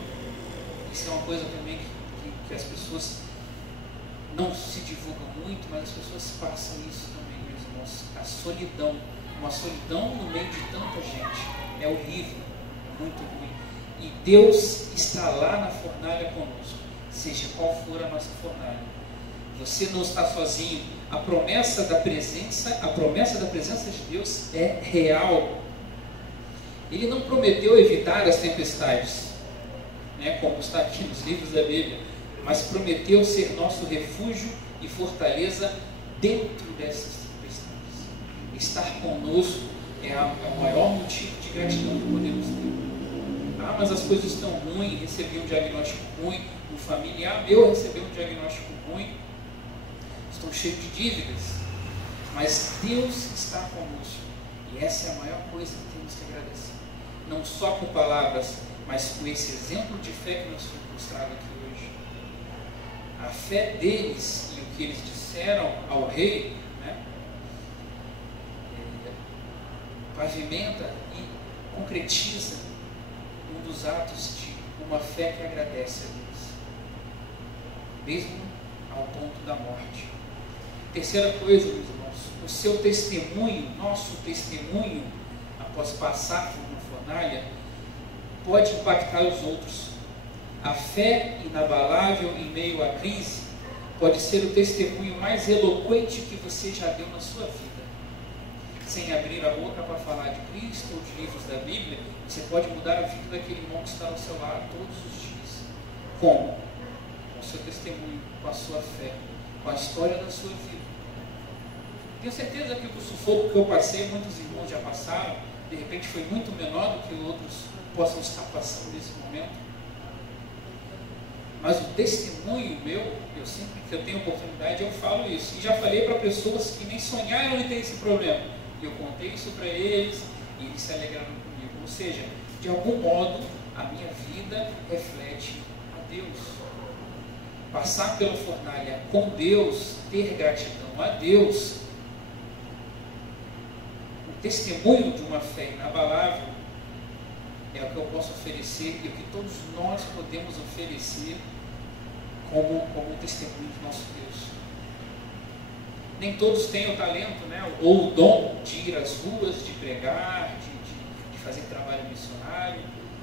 Isso é uma coisa também que as pessoas não se divulgam muito, mas as pessoas passam isso também, meus irmãos. A solidão, uma solidão no meio de tanta gente, é horrível, é muito ruim. E Deus está lá na fornalha conosco, seja qual for a nossa fornalha. Você não está sozinho. A promessa da presença de Deus é real. Ele não prometeu evitar as tempestades, né, como está aqui nos livros da Bíblia, mas prometeu ser nosso refúgio e fortaleza dentro dessas tempestades. Estar conosco é o maior motivo de gratidão que podemos ter. Ah, mas as coisas estão ruins, recebi um diagnóstico ruim, Um familiar meu recebeu um diagnóstico ruim, estou cheio de dívidas, mas Deus está conosco. E essa é a maior coisa que temos que agradecer. Não só com palavras, mas com esse exemplo de fé que nos foi mostrado aqui hoje. A fé deles e o que eles disseram ao rei, né, pavimenta e concretiza um dos atos de uma fé que agradece a Deus, mesmo ao ponto da morte. Terceira coisa, meus irmãos, o seu testemunho, nosso testemunho, após passar por uma fornalha, pode impactar os outros. A fé inabalável em meio à crise pode ser o testemunho mais eloquente que você já deu na sua vida. Sem abrir a boca para falar de Cristo ou de livros da Bíblia, você pode mudar a vida daquele irmão que está ao seu lado todos os dias. Como? Com o seu testemunho, com a sua fé, com a história da sua vida. Tenho certeza que o sufoco que eu passei, muitos irmãos já passaram, de repente foi muito menor do que outros possam estar passando nesse momento. Mas o testemunho meu, eu sempre que eu tenho oportunidade, eu falo isso. E já falei para pessoas que nem sonharam em ter esse problema. E eu contei isso para eles e eles se alegraram comigo. Ou seja, de algum modo, a minha vida reflete a Deus. Passar pela fornalha com Deus, ter gratidão a Deus, o testemunho de uma fé inabalável, é o que eu posso oferecer e o que todos nós podemos oferecer como testemunho do nosso Deus. Nem todos têm o talento, né, ou o dom de ir às ruas, de pregar, de fazer trabalho missionário.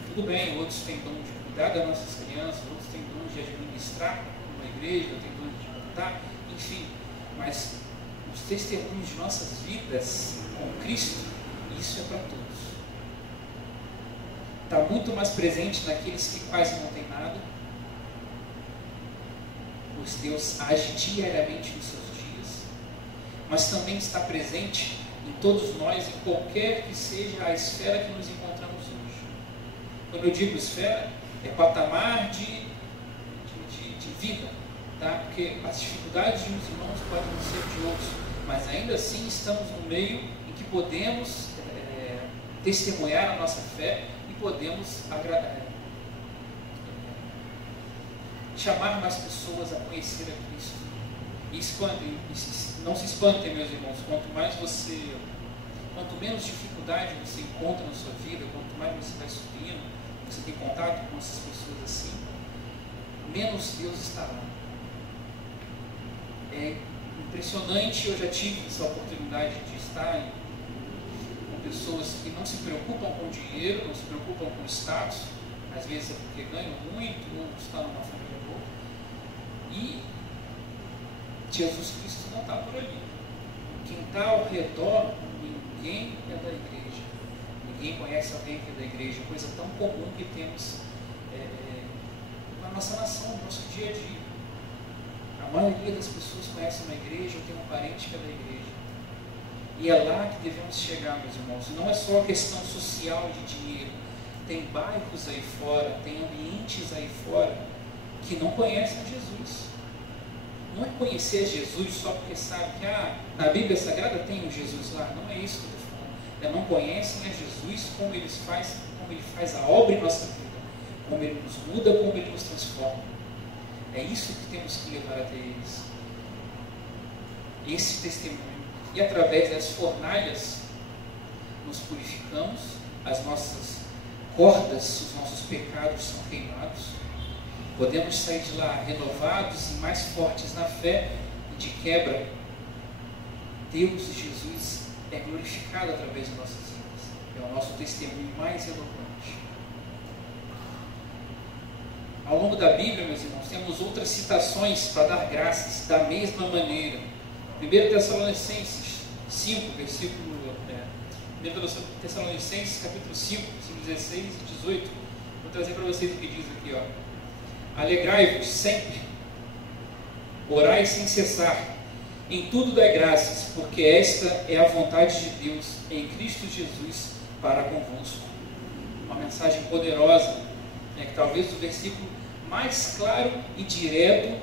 Tudo bem, outros têm dom de cuidar das nossas crianças, outros têm dom de administrar uma igreja, têm dom de cantar, enfim. Mas os testemunhos de nossas vidas com Cristo, isso é para todos. Está muito mais presente naqueles que quase não têm nada, pois Deus age diariamente nos seus dias, mas também está presente em todos nós, em qualquer que seja a esfera que nos encontramos hoje. Quando eu digo esfera, é patamar de vida, tá? Porque as dificuldades de uns irmãos podem não ser de outros, mas ainda assim estamos no meio em que podemos testemunhar a nossa fé e podemos chamar mais pessoas a conhecer a Cristo. E não se espantem, meus irmãos, quanto menos dificuldade você encontra na sua vida, quanto mais você vai subindo, você tem contato com essas pessoas assim, menos Deus está lá. É impressionante, eu já tive essa oportunidade de estar com pessoas que não se preocupam com dinheiro, não se preocupam com status, às vezes é porque ganham muito ou estão numa família boa, e Jesus Cristo não está por ali. Quem está ao redor, ninguém é da igreja, ninguém conhece alguém que é da igreja, coisa tão comum que temos na nossa nação, no nosso dia a dia. A maioria das pessoas conhece uma igreja ou tem um parente que é da igreja. E é lá que devemos chegar, meus irmãos. Não é só questão social de dinheiro. Tem bairros aí fora, tem ambientes aí fora que não conhecem Jesus. Não é conhecer Jesus só porque sabe que na Bíblia Sagrada tem um Jesus lá. Não é isso que eu estou falando. Eles não conhecem a Jesus como ele faz a obra em nossa vida, como ele nos muda, como ele nos transforma. É isso que temos que levar até eles. Esse testemunho. E através das fornalhas nos purificamos, as nossas cordas, os nossos pecados são queimados. Podemos sair de lá renovados e mais fortes na fé e de quebra. Deus e Jesus é glorificado através de nossas vidas. É o nosso testemunho mais eloquente. Ao longo da Bíblia, meus irmãos, temos outras citações para dar graças da mesma maneira. 1 Tessalonicenses 5, versículo 1 Tessalonicenses capítulo 5, versículos 16 e 18. Vou trazer para vocês o que diz aqui, ó. Alegrai-vos sempre, orai sem cessar, em tudo dai graças, porque esta é a vontade de Deus em Cristo Jesus para convosco. Uma mensagem poderosa, que talvez o versículo mais claro e direto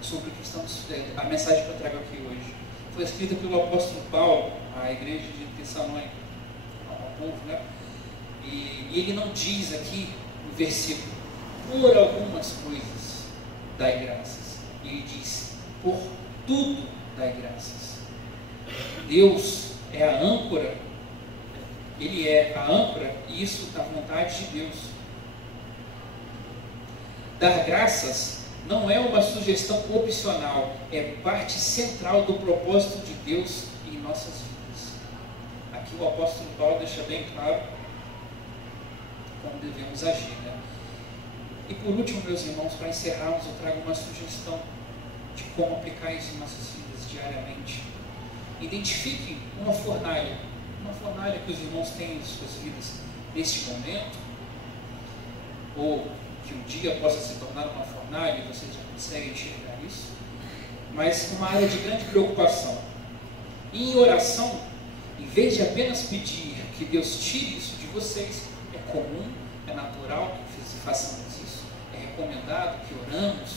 sobre o que estamos, a mensagem que eu trago aqui hoje. Foi escrita pelo apóstolo Paulo à igreja de Tessalônica, ao povo, né? E ele não diz aqui no versículo, por algumas coisas dai graças. Ele diz, por tudo dai graças. Deus é a âncora, Ele é a âncora, e isso da vontade de Deus. Dar graças não é uma sugestão opcional, é parte central do propósito de Deus em nossas vidas. Aqui o apóstolo Paulo deixa bem claro como devemos agir, né? E por último, meus irmãos, para encerrarmos, eu trago uma sugestão de como aplicar isso em nossas vidas diariamente. Identifique uma fornalha que os irmãos têm em suas vidas neste momento, ou que um dia possa se tornar uma fornalha e vocês já conseguem enxergar isso, mas uma área de grande preocupação. E em oração, em vez de apenas pedir que Deus tire isso de vocês, é comum, é natural que façamos isso, é recomendado que oramos,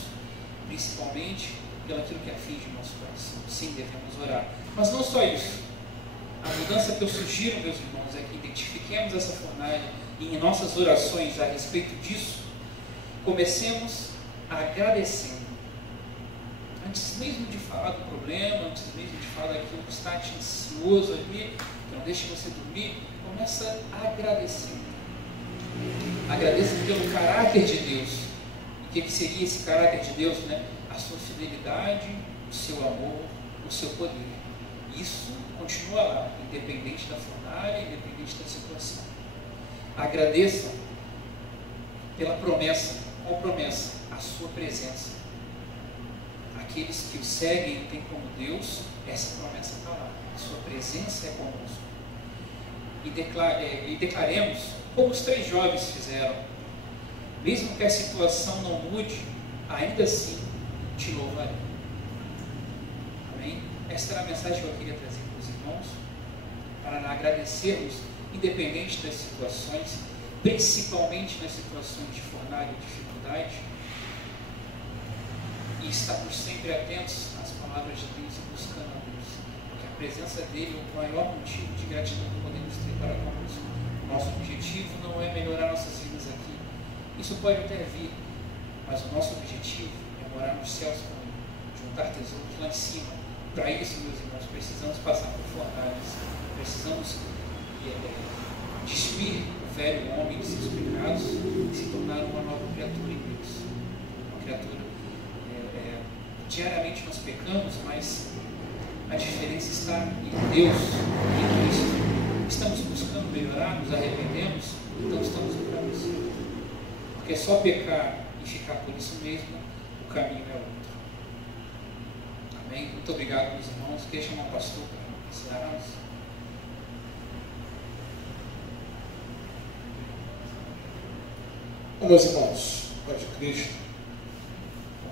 principalmente pelo aquilo que aflige o nosso coração. Sim, devemos orar. Mas não só isso. A mudança que eu sugiro, meus irmãos, é que identifiquemos essa fornalha e em nossas orações a respeito disso, comecemos agradecendo. Antes mesmo de falar do problema, antes mesmo de falar daquilo que está te ansioso ali, que não deixe você dormir, começa agradecendo. Agradeça pelo caráter de Deus. O que seria esse caráter de Deus, né? A sua fidelidade, o seu amor, o seu poder. Isso continua lá, independente da fornalha, independente da situação. Agradeça pela promessa. Qual promessa? A sua presença. Aqueles que o seguem têm como Deus, essa promessa está lá. A sua presença é conosco. E declaremos, como os 3 jovens fizeram, mesmo que a situação não mude, ainda assim te louvarei. Amém? Esta era a mensagem que eu queria trazer para os irmãos, para agradecermos, independente das situações, principalmente nas situações de fornalha e dificuldade, e estarmos sempre atentos às palavras de Deus e buscando a Deus, porque a presença dele é o maior motivo de gratidão que podemos ter para conosco. Nosso objetivo não é melhorar nossas vidas aqui, isso pode até vir, mas o nosso objetivo é morar nos céus com ele, juntar tesouros lá em cima. Para isso, meus irmãos, precisamos passar por fornalhas, precisamos despir o velho homem de seus pecados e se tornar uma nova criatura em Deus. Uma criatura, diariamente nós pecamos, mas a diferença está em Deus, em Cristo. Estamos buscando melhorar, nos arrependemos, então estamos no caminho certo. Porque só pecar e ficar por isso mesmo, o caminho é outro. Amém? Muito obrigado, meus irmãos. Queria chamar o pastor para encerrarmos. Meus irmãos, Pai de Cristo,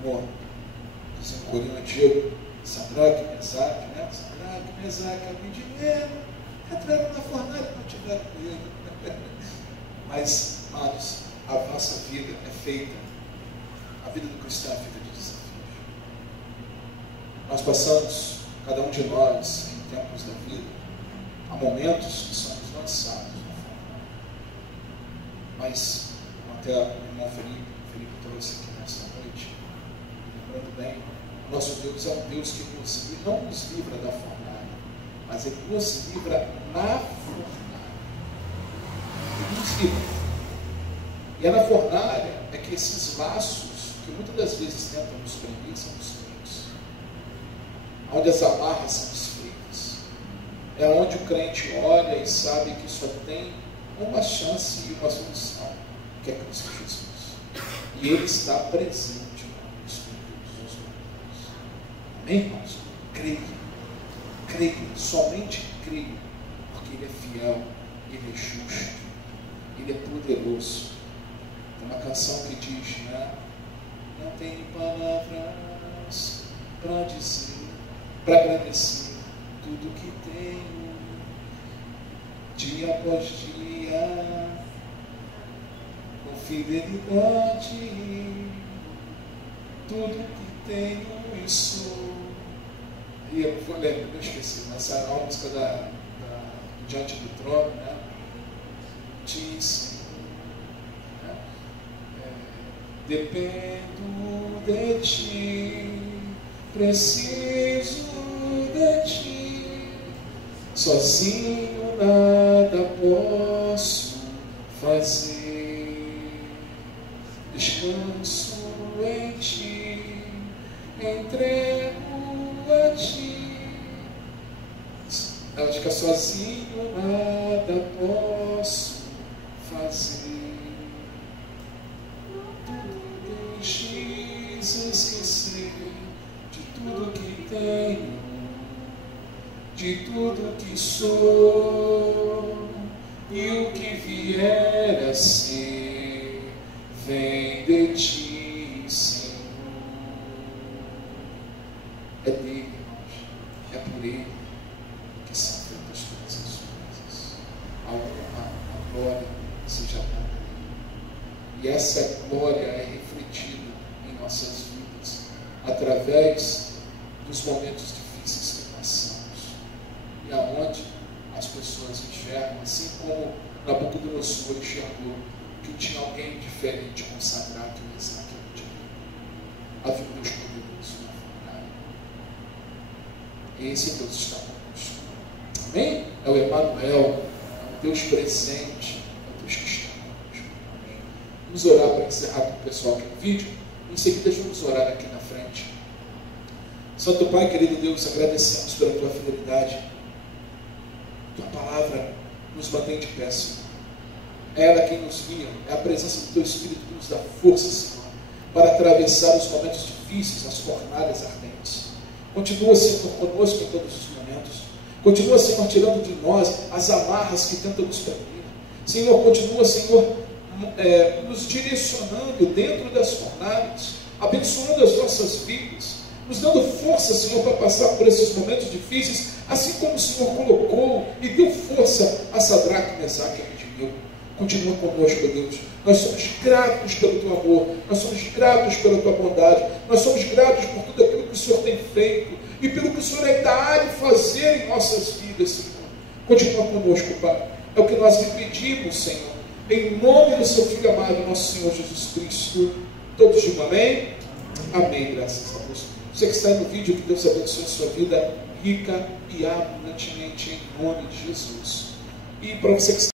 como diz um corinho antigo, Sadraque, Mesaque, né? Sadraque, Mesaque, Abednego, entraram na fornalha, não tiveram medo. Mas, amados, a nossa vida é feita, a vida do cristão é feita de desafios. Nós passamos, cada um de nós, em tempos da vida, há momentos que somos lançados na fornalha. Mas, até o irmão Felipe trouxe aqui nesta noite, lembrando bem, nosso Deus é um Deus que não nos livra da fornalha, mas Ele nos livra na fornalha. Ele nos livra. E é na fornalha é que esses laços, que muitas das vezes tentam nos prender, são desfeitos. Onde as amarras são desfeitas. É onde o crente olha e sabe que só tem uma chance e uma solução, que é Cristo Jesus. E Ele está presente conosco em todos os momentos. Amém, irmãos? Creia, somente creia, porque Ele é fiel, Ele é justo, Ele é poderoso. Tem uma canção que diz, né? Não tenho palavras para dizer, para agradecer tudo que tenho, dia após dia. com fidelidade, tudo que tenho e sou. E eu lembro, eu esqueci, mas essa é a música do Diante do Trono, né? Diz, né? Dependo de ti, preciso de ti, sozinho nada posso fazer, descanso em ti, entrego a ti. Ela fica sozinho, nada posso fazer. Tudo deixes esquecer de tudo que tenho, de tudo que sou, e o que vier a ser vem de ti, Senhor. É dele, irmãos, é por ele que são feitas todas as coisas. A honra, a glória seja dada a ele. E essa glória é refletida em nossas vidas através dos momentos difíceis que passamos, e aonde as pessoas enxergam, assim como Nabucodonosor enxergou que tinha alguém diferente, consagrado em Isaac e Jacob. Havia um Deus poderoso na fornalha. Esse Deus está conosco. Amém? É o Emanuel, é o Deus presente, é o Deus que está conosco. Vamos orar para encerrar com o pessoal aqui no vídeo. Em seguida, vamos orar aqui na frente. Santo Pai, querido Deus, agradecemos pela tua fidelidade. Tua palavra nos mantém de pé, Senhor. É ela quem nos guia, é a presença do teu Espírito que nos dá força, Senhor, para atravessar os momentos difíceis, as fornalhas ardentes. Continua, Senhor, conosco em todos os momentos. Continua, Senhor, tirando de nós as amarras que tentam nos prender. Senhor, continua, Senhor, nos direcionando dentro das fornalhas, abençoando as nossas vidas, nos dando força, Senhor, para passar por esses momentos difíceis, assim como o Senhor colocou e deu força a Sadraque, Mesaque e Abednego. Continua conosco, Deus. Nós somos gratos pelo teu amor, nós somos gratos pela tua bondade, nós somos gratos por tudo aquilo que o Senhor tem feito e pelo que o Senhor ainda há de fazer em nossas vidas, Senhor. Continua conosco, Pai. É o que nós lhe pedimos, Senhor, em nome do seu Filho amado, nosso Senhor Jesus Cristo. Todos digam amém? Amém, graças a Deus. Você que está aí no vídeo, que Deus abençoe a sua vida rica e abundantemente em nome de Jesus. E para você que está